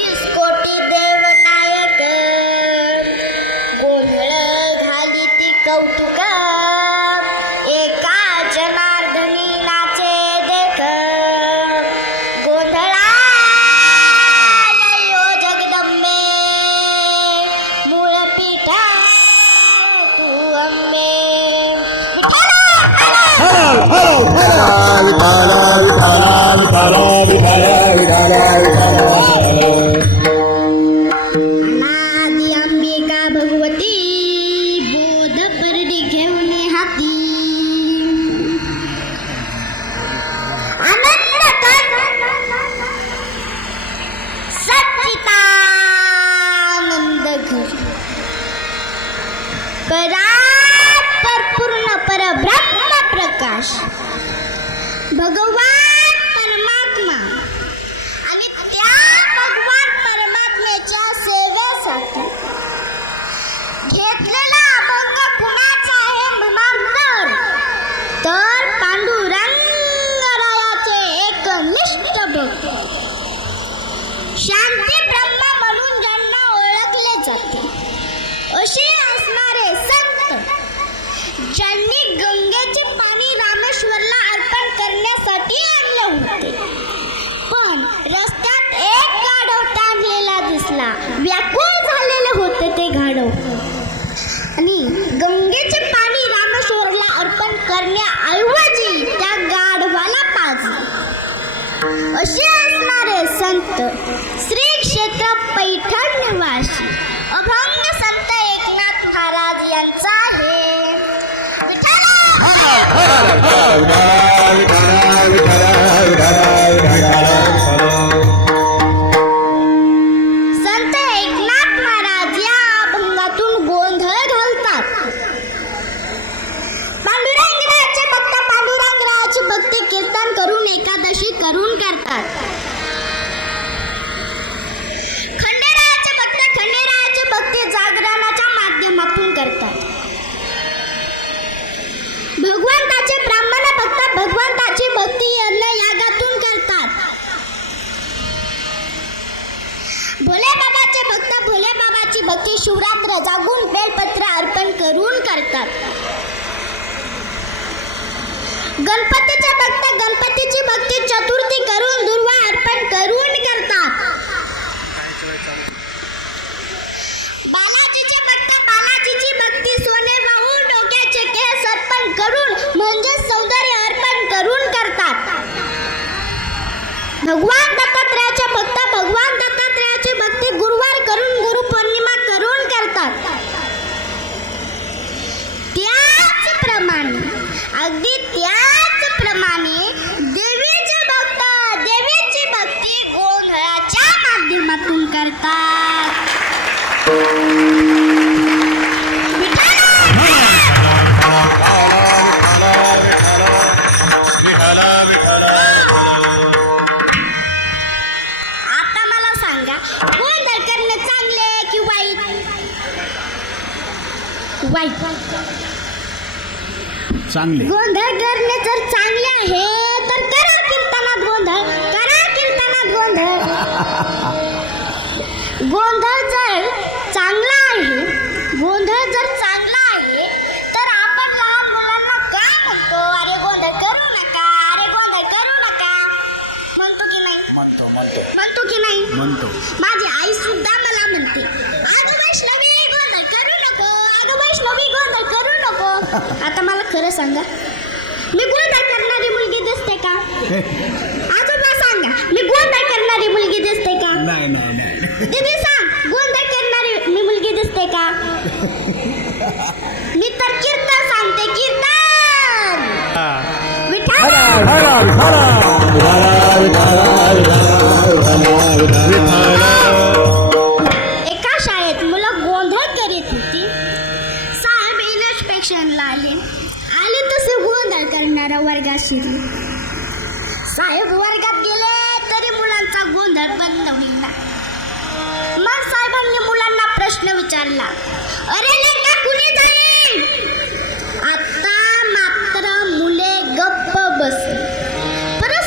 22 कोटी देवनायक गोंधळ घाली ती कौतुक एका जनार्दनी नाचे देख गोंधळा यो जगदंबे मूळ पीठा तू अंबे अनादि अंबिका भगवती बोध परडी घेऊन हाती आनंद सच्चिदानंद घर परात्पर पूर्ण परब्रह्म प्रकाश भगवान परमात्मा आणि त्या भगवान परमात्म्याच्या सेवेसाठी घेतलेला अभंग कुणाचा आहे म्हणाल तर पांडुरंगरायाचे एकनिष्ठ भक्त शांती ब्रह्म म्हणून ज्यांना ओळखले जाते असे असणारे संत ज्यांनी गंगेचे पाणी रामेश्वरला अर्पण करण्यासाठी आणले होते पण रस्त्यात एक गाढव ताणलेला दिसला व्याकुळ झालेले होते ते गाढव आणि गंगेचे पाणी रामेश्वरला अर्पण करण्याऐवजी त्या गाढवाला पाजले असे असणारे संत श्री क्षेत्र पैठण निवासी अभंग संत एकनाथ महाराज यांचा आहे संत एकनाथ महाराज या अभंगातून गोंधळ घालतात पांडुरंगरायाचे भक्त पांडुरंगरायाची भक्ती कीर्तन करून एकादशी करून करतात खंडेरायाचे भक्त खंडेरायाची भक्ती जागरणाच्या माध्यमातून करतात भगवंताचे ब्राह्मण भक्त भगवंताची भक्ती यज्ञ यागातून करतात भोले बाबाचे भक्त भोले बाबाची भक्ती शिवरात्र जागून बेलपत्र अर्पण करून करतात गणपतीचे भक्त गणपतीची भक्ती चतुर्थी करून दुर्वा अर्पण करून करतात बालाजीचे भक्त बालाजीची भक्ती सोने वाहून डोक्याचे केस अर्पण करून म्हणजे सौंदर्य अर्पण करून करतात भगवान दत्तात्रयाचे भक्त भगवान दत्तात्रयाची भक्ती गुरुवार करून गुरुपौर्णिमा करून करतात त्याचप्रमाणे अगदी त्याचप्रमाणे देवीचे भक्त देवीची भक्ती गोंधळाच्या माध्यमातून करतात आता मला सांगा गोंधळ करणे चांगले की वाईट वाईट चांगले गोंधळ करणे जर चांगले आहे तर करा कीर्तनात गोंधळ करा कीर्तनात गोंधळ गोंधळ जर चांगला आहे गोंधळ जर चांगला आहे तर आपण लहान मुलांना काय म्हणतो अरे गोंधळ करू नका अरे गोंधळ करू नका म्हणतो की नाही म्हणतो की नाही म्हणतो माझी आई सुद्धा मला म्हणते अगं वैष्णवी गोंधळ करू नको अगं वैष्णवी गोंधळ करू नको आता मला खरं सांगा मी गोंधळ करणारी मुलगी दिसते का आजोबा सांगा मी गोंधळ करणारी मुलगी दिसते का नाही नाही नाही दीदी सांग गोंधळ करणारी मी मुलगी दिसते का मी तर कीर्तन सांगते कीर्तन विठ्ठल एका शाळेत मुलं गोंधळ करीत होती साहेब इन्स्पेक्शनला आले तसे गोंधळ करणारा वर्गात शिरले साहेब वर्गात गेले तरी मुलांचा गोंधळ बंद होईना मग साहेबांनी मुलांना प्रश्न विचारला अरे लेका कुणी जाईल आता मात्र मुले गप्प बसली परत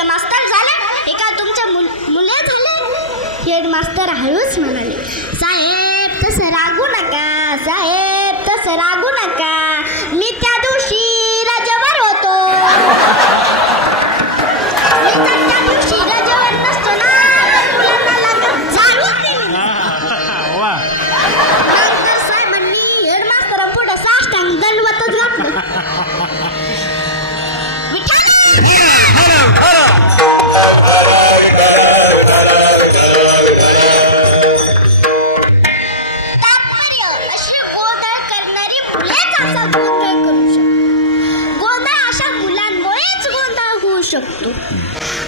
तुमचे मास्तर झाले हे का तुमचे मुले झाले? हेडमास्तर हळूच म्हणाले, साहेब तसं रागू नका, साहेब तसं रागू नका, मी त्या दिवशी रजेवर होतो. मी तर त्या दिवशी रजेवर नसतो ना, तर मुलांना लागत जाळून दिली. नंतर साहेबांनी हेडमास्तरांपुढे साष्टांग दंडवतच घातलं.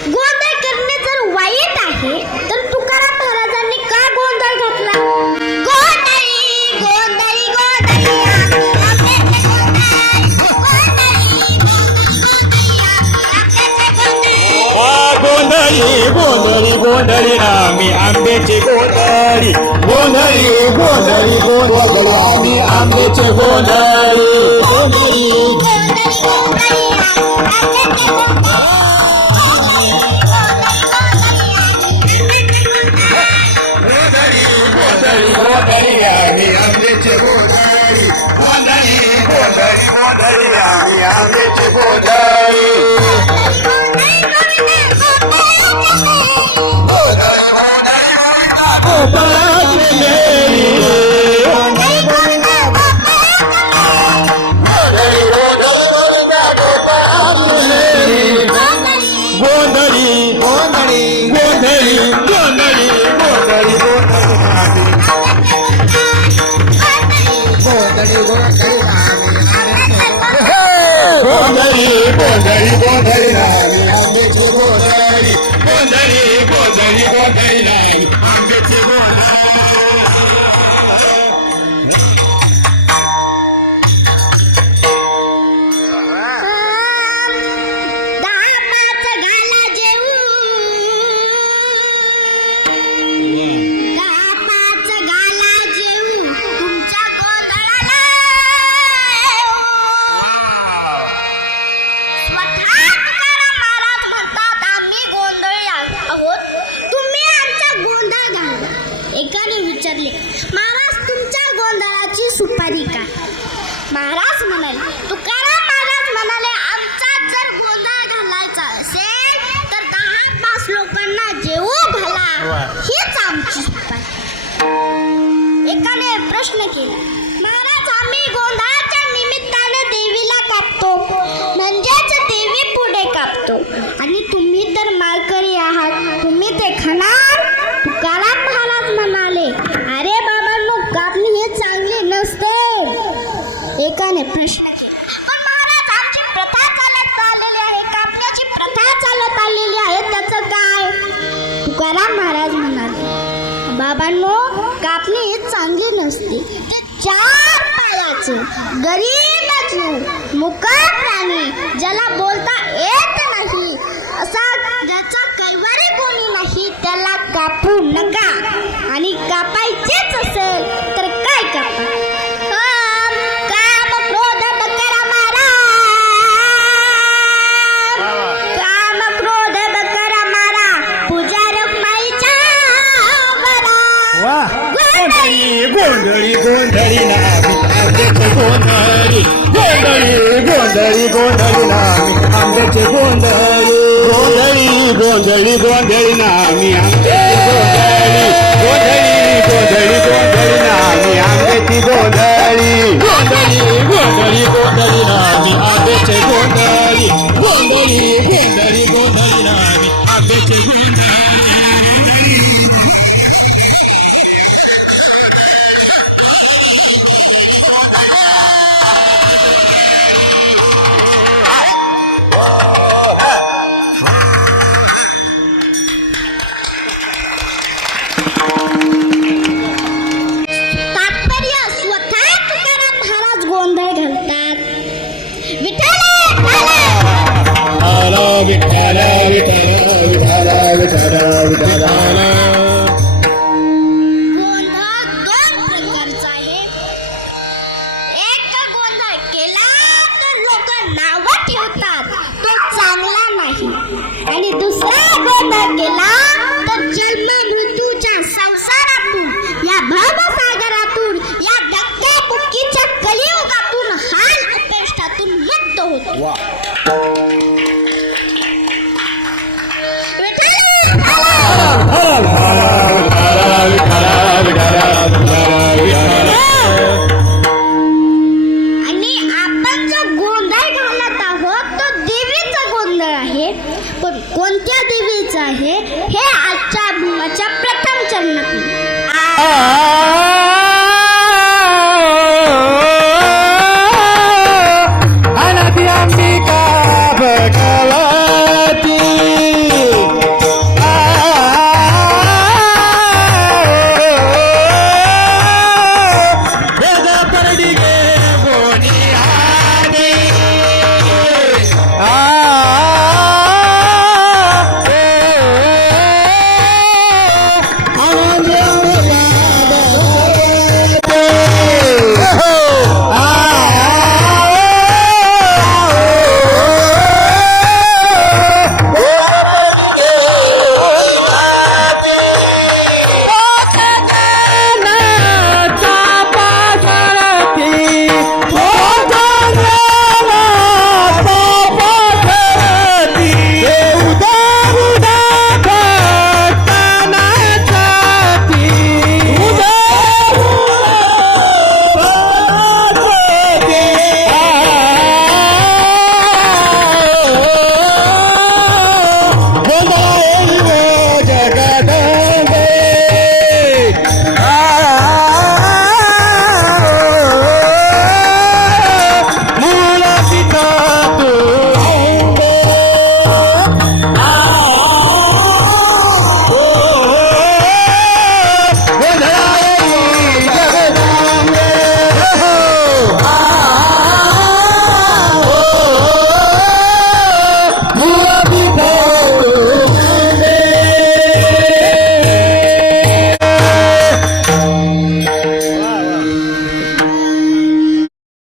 गोंधळ करणे जर वाईट आहे तर तुकाराम महाराजांनी का गोंधळ घातला? गोंधळी गोंधळी गोंधळी गोंधळी गोंधळी आम्ही आंब्याची गोंधळी, गोंधळी गोंधळी गोंधळी आम्ही आंब्याची गोंधळी. गोंधळी गोंधळी आम्ही आंब्याची गोंधळी, गोंधळी गोंधळी गोंधळी आम्ही आंब्याची गोंधळी. एकाने विचारले, महाराज तुमच्या गोंधळाची सुपारी का? महाराज म्हणाले, तुकाराम महाराज म्हणाले, आमचा जर गोंधळ घालायचा असेल तर 10-5 लोकांना जेवू घाला, हीच आमची सुपारी. एकाने प्रश्न केला, महाराज आम्ही गोंधळाच्या निमित्ताने देवीला कापतो, म्हणजेच देवी पुढे कापतो, आणि तुम्ही तर मालकरी आहात, तुम्ही ते खाणार? तुकाराम महाराज म्हणाले, अरे बाबांनो, कापणी हे चांगली नसते. एकाने प्रश्न केला, पण महाराज आमची प्रथा चालत आलेली आहे, कापण्याची प्रथा चालत आलेली आहे, त्याचं काय? तुकाराम महाराज म्हणाले, बाबांनो, कापणी ही चांगली नसते. ते 4 पायाचे गरीब जीव, मुका प्राणी, ज्याला बोलता येत नाही, असा ज्याचा कैवारी कोणी नाही, त्याला कापू नका. आणि कापायचेच असेल तर काय कापा? काम क्रोध बकरा मारा, काम क्रोध बकरा मारा, पूजा रखमाईच्या बरा. गोंधळी गोंधळी नामी आंब्याची गोंधळी, गोंधळी गोंधळी गोंधळी नामी आंब्याची गोंधळी, गोंधळी गोंधळी गोंधळी नामी आंब्याची गोंधळी, गोंधळी गोंधळी गोंधळी नामी आंब्याची गोंधळी, गोंधळी गोंधळी गोंधळी नामी आंब्याची गोंधळी, गोंधळी गोंधळी गोंधळी नामी आंब्याची गोंधळी. तात्पर्य, स्वतः तुकाराम महाराज गोंधळ घालतात. विठ्ठल विठ्ठल विठ्ठल विठ्ठल विठ्ठल विठ्ठल. गोंधळ 2 प्रकारचा आहे. एक गोंधळ केला तर लोक नावं ठेवतात, तो चांगला नाही, आणि आणि आपण जो गोंधळ घालत आहोत तो देवीचा गोंधळ आहे. पण कोणत्या देवीचा आहे हे आजच्या अभंगाच्या प्रथम चरणात अनादि अंबिका